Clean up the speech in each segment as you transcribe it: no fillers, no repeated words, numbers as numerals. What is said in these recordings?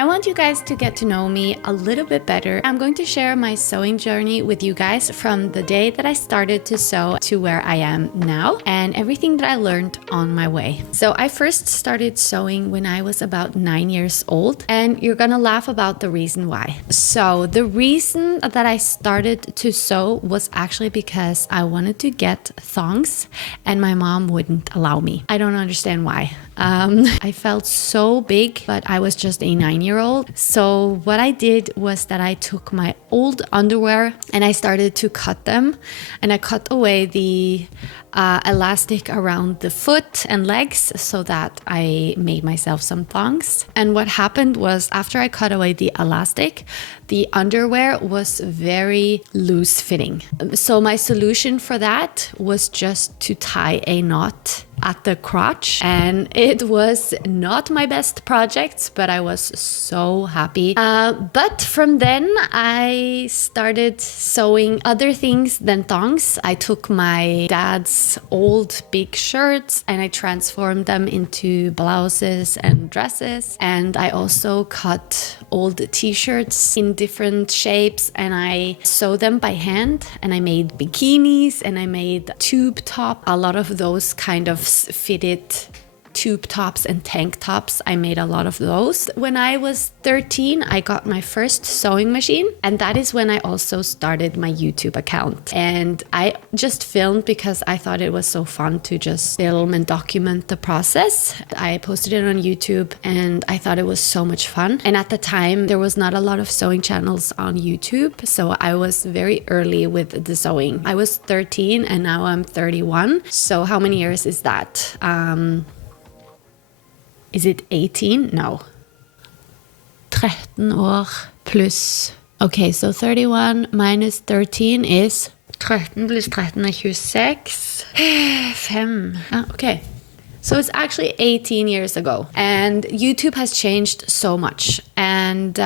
I want you guys to get to know me a little bit better. I'm going to share my sewing journey with you guys from the day that I started to sew to where I am now and everything that I learned on my way. So I first started sewing when I was about 9 years old, and you're gonna laugh about the reason why. So the reason that I started to sew was actually because I wanted to get thongs and my mom wouldn't allow me. I don't understand why. I felt so big, but I was just a 9-year-old. So what I did was that I took my old underwear and I started to cut them, and I cut away the elastic around the foot and legs so that I made myself some thongs. And what happened was, after I cut away the elastic, the underwear was very loose fitting. So my solution for that was just to tie a knot at the crotch, and it was not my best project, but I was so happy. But from then I started sewing other things than thongs. I took my dad's old big shirts and I transformed them into blouses and dresses, and I also cut old t-shirts in different shapes and I sewed them by hand, and I made bikinis and I made tube top, a lot of those kind of fitted tube tops and tank tops. I made a lot of those. When I was 13, I got my first sewing machine, and that is when I also started my YouTube account. And I just filmed because I thought it was so fun to just film and document the process. I posted it on YouTube and I thought it was so much fun. And at the time, there was not a lot of sewing channels on YouTube, so I was very early with the sewing. I was 13 and now I'm 31. So how many years is that? Is it 18? No. 13 år plus. Okay, so 31 minus 13 is 13 plus 13 er 26. 5. Okay. So it's actually 18 years ago, and YouTube has changed so much. And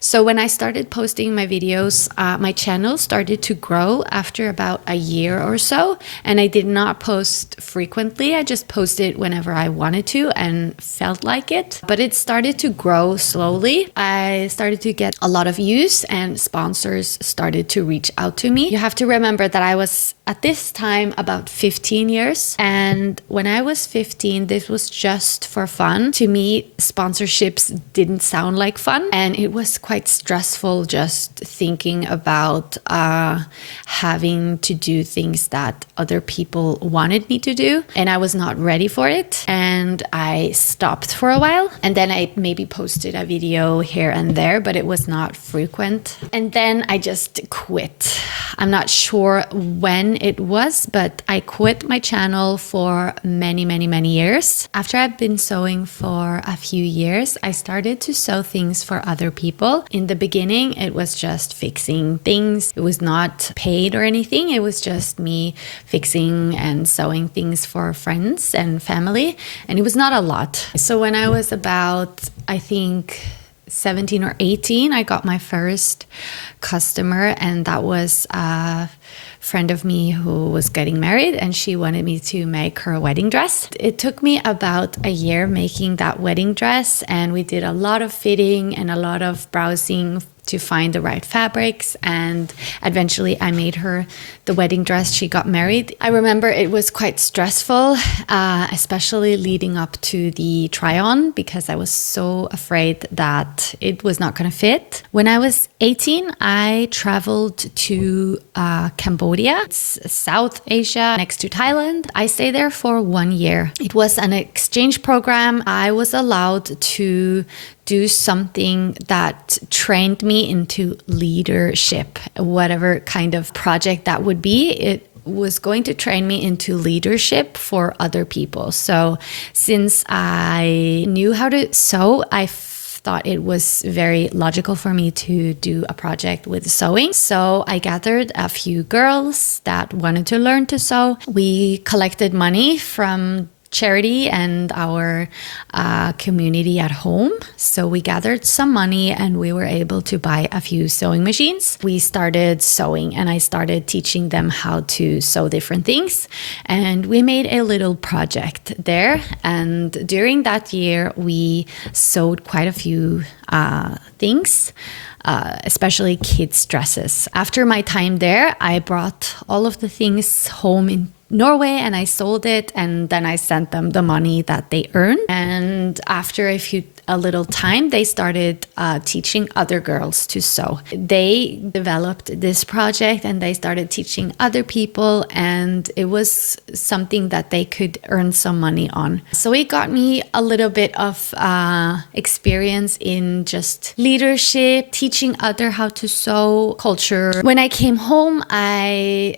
so when I started posting my videos, my channel started to grow after about a year or so, and I did not post frequently. I just posted whenever I wanted to and felt like it. But it started to grow slowly. I started to get a lot of views and sponsors started to reach out to me. You have to remember that I was at this time about 15 years, and when I was 15, this was just for fun. To me, sponsorships didn't sound like fun, and it was quite stressful just thinking about having to do things that other people wanted me to do, and I was not ready for it, and I stopped for a while, and then I maybe posted a video here and there, but it was not frequent, and then I just quit. I'm not sure when it was, but I quit my channel for many years. After I've been sewing for a few years, I started to sew things for other people. In the beginning, it was just fixing things. It was not paid or anything. It was just me fixing and sewing things for friends and family, and it was not a lot. So when I was about, I think, 17 or 18, I got my first customer, and that was a friend of me who was getting married, and she wanted me to make her wedding dress. It took me about a year making that wedding dress, and we did a lot of fitting and a lot of browsing to find the right fabrics, and eventually I made her the wedding dress. She got married. I remember it was quite stressful, especially leading up to the try-on, because I was so afraid that it was not going to fit. When I was 18, I traveled to Cambodia. It's South Asia, next to Thailand. I stayed there for 1 year. It was an exchange program. I was allowed to do something that trained me into leadership, whatever kind of project that would be. It was going to train me into leadership for other people. So since I knew how to sew, I thought it was very logical for me to do a project with sewing. So I gathered a few girls that wanted to learn to sew. We collected money from charity and our community at home. So we gathered some money and we were able to buy a few sewing machines. We started sewing and I started teaching them how to sew different things. And we made a little project there. And during that year, we sewed quite a few things. Especially kids' dresses. After my time there, I brought all of the things home in Norway and I sold it, and then I sent them the money that they earned. And after a little time, they started teaching other girls to sew. They developed this project and they started teaching other people, and it was something that they could earn some money on. So it got me a little bit of experience in just leadership, teaching other how to sew, culture. When I came home, I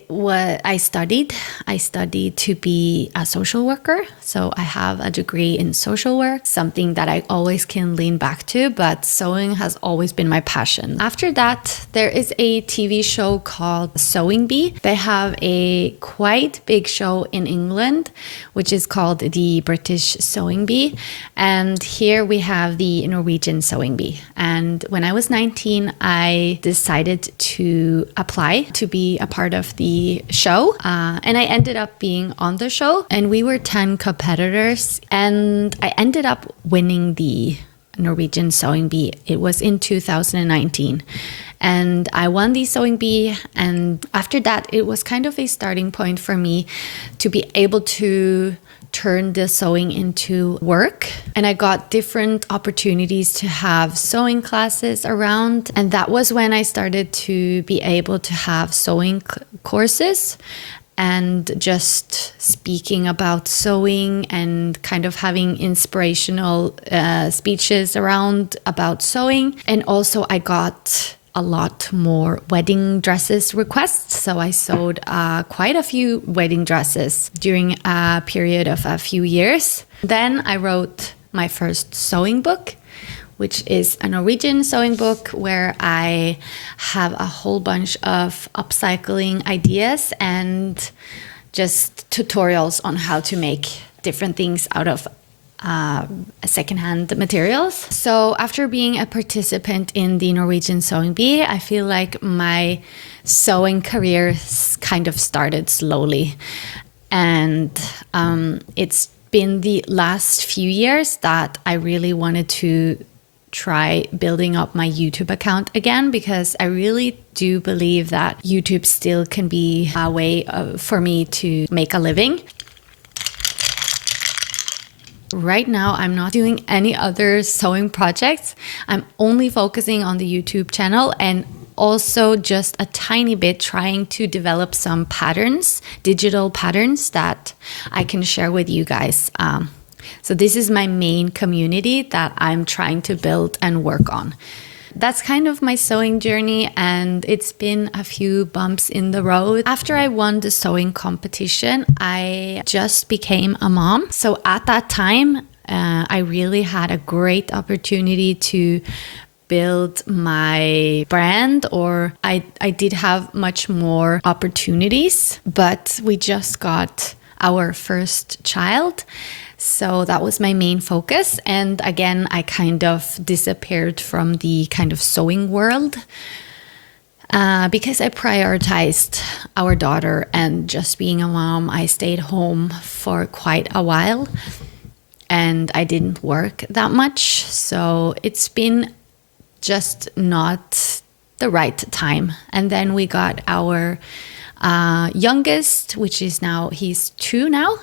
studied. I studied to be a social worker. So I have a degree in social work, something that I always can lean back to, but sewing has always been my passion. After that, there is a TV show called Sewing Bee. They have a quite big show in England, which is called the British Sewing Bee. And here we have the Norwegian Sewing Bee. And when I was 19, I decided to apply to be a part of the show. And I ended up being on the show, and we were 10 competitors, and I ended up winning the Norwegian Sewing Bee. It was in 2019, and I won the Sewing Bee. And after that, it was kind of a starting point for me to be able to turn the sewing into work. And I got different opportunities to have sewing classes around. And that was when I started to be able to have sewing courses and just speaking about sewing and kind of having inspirational speeches around about sewing. And also I got a lot more wedding dresses requests. So I sewed quite a few wedding dresses during a period of a few years. Then I wrote my first sewing book, which is a Norwegian sewing book where I have a whole bunch of upcycling ideas and just tutorials on how to make different things out of secondhand materials. So after being a participant in the Norwegian Sewing Bee, I feel like my sewing career kind of started slowly. And it's been the last few years that I really wanted to try building up my YouTube account again, because I really do believe that YouTube still can be a way for me to make a living. Right now, I'm not doing any other sewing projects. I'm only focusing on the YouTube channel and also just a tiny bit trying to develop some patterns, digital patterns that I can share with you guys. So this is my main community that I'm trying to build and work on. That's kind of my sewing journey, and it's been a few bumps in the road. After I won the sewing competition, I just became a mom. So at that time, I really had a great opportunity to build my brand, or I did have much more opportunities, but we just got our first child. So that was my main focus. And again, I kind of disappeared from the kind of sewing world because I prioritized our daughter and just being a mom. I stayed home for quite a while and I didn't work that much. So it's been just not the right time. And then we got our youngest, which is now, he's 2 now.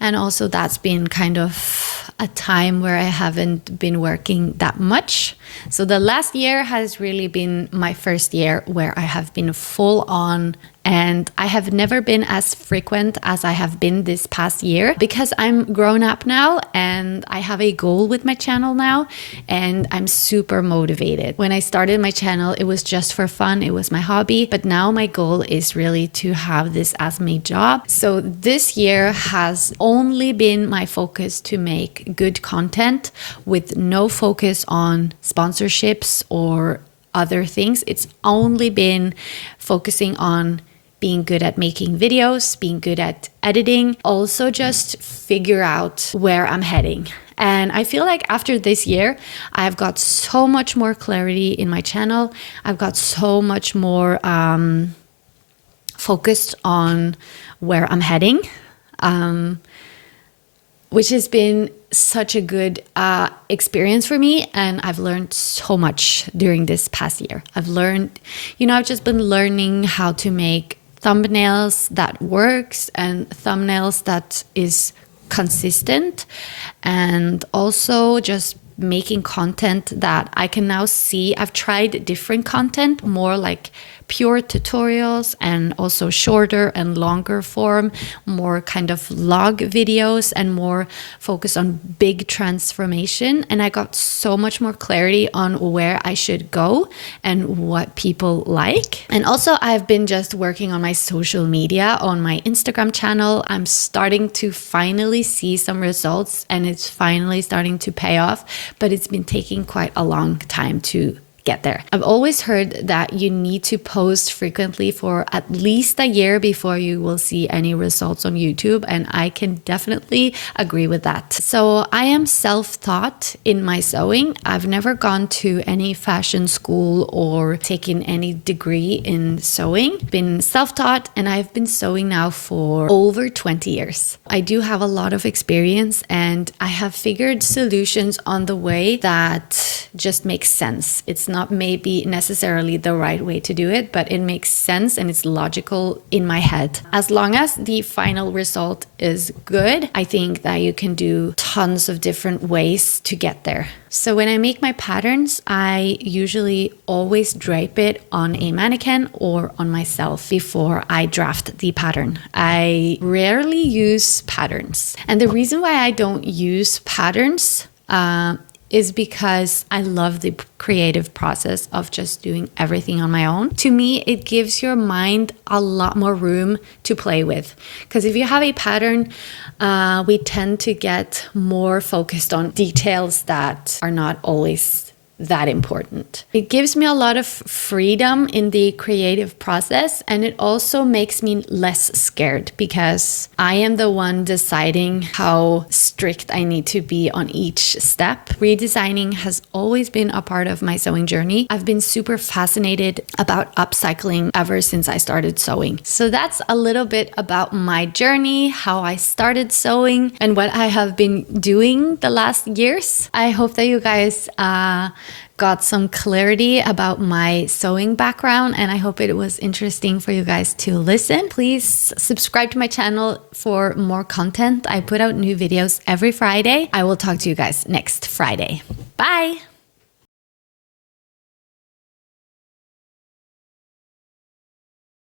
And also that's been kind of a time where I haven't been working that much. So the last year has really been my first year where I have been full on, and I have never been as frequent as I have been this past year because I'm grown up now and I have a goal with my channel now, and I'm super motivated. When I started my channel, it was just for fun. It was my hobby. But now my goal is really to have this as my job. So this year has only been my focus to make good content with no focus on sponsorships or other things. It's only been focusing on being good at making videos, being good at editing, also just figure out where I'm heading. And I feel like after this year, I've got so much more clarity in my channel. I've got so much more focused on where I'm heading, which has been such a good experience for me. And I've learned so much during this past year. I've just been learning how to make thumbnails that works and thumbnails that is consistent, and also just making content that I can now see. I've tried different content, more like pure tutorials and also shorter and longer form, more kind of vlog videos and more focus on big transformation. And I got so much more clarity on where I should go and what people like. And also I've been just working on my social media, on my Instagram channel. I'm starting to finally see some results and it's finally starting to pay off, but it's been taking quite a long time to get there. I've always heard that you need to post frequently for at least a year before you will see any results on YouTube, and I can definitely agree with that. So I am self-taught in my sewing. I've never gone to any fashion school or taken any degree in sewing. Been self-taught, and I've been sewing now for over 20 years. I do have a lot of experience, and I have figured solutions on the way that just makes sense. It's not maybe necessarily the right way to do it, but it makes sense and it's logical in my head. As long as the final result is good, I think that you can do tons of different ways to get there. So when I make my patterns, I usually always drape it on a mannequin or on myself before I draft the pattern. I rarely use patterns. And the reason why I don't use patterns is because I love the creative process of just doing everything on my own. To me, it gives your mind a lot more room to play with. Because if you have a pattern, we tend to get more focused on details that are not always that important. It gives me a lot of freedom in the creative process, and it also makes me less scared because I am the one deciding how strict I need to be on each step. Redesigning has always been a part of my sewing journey. I've been super fascinated about upcycling ever since I started sewing. So that's a little bit about my journey, how I started sewing, and what I have been doing the last years. I hope that you guys got some clarity about my sewing background, and I hope it was interesting for you guys to listen. Please subscribe to my channel for more content. I put out new videos every Friday. I will talk to you guys next Friday. Bye!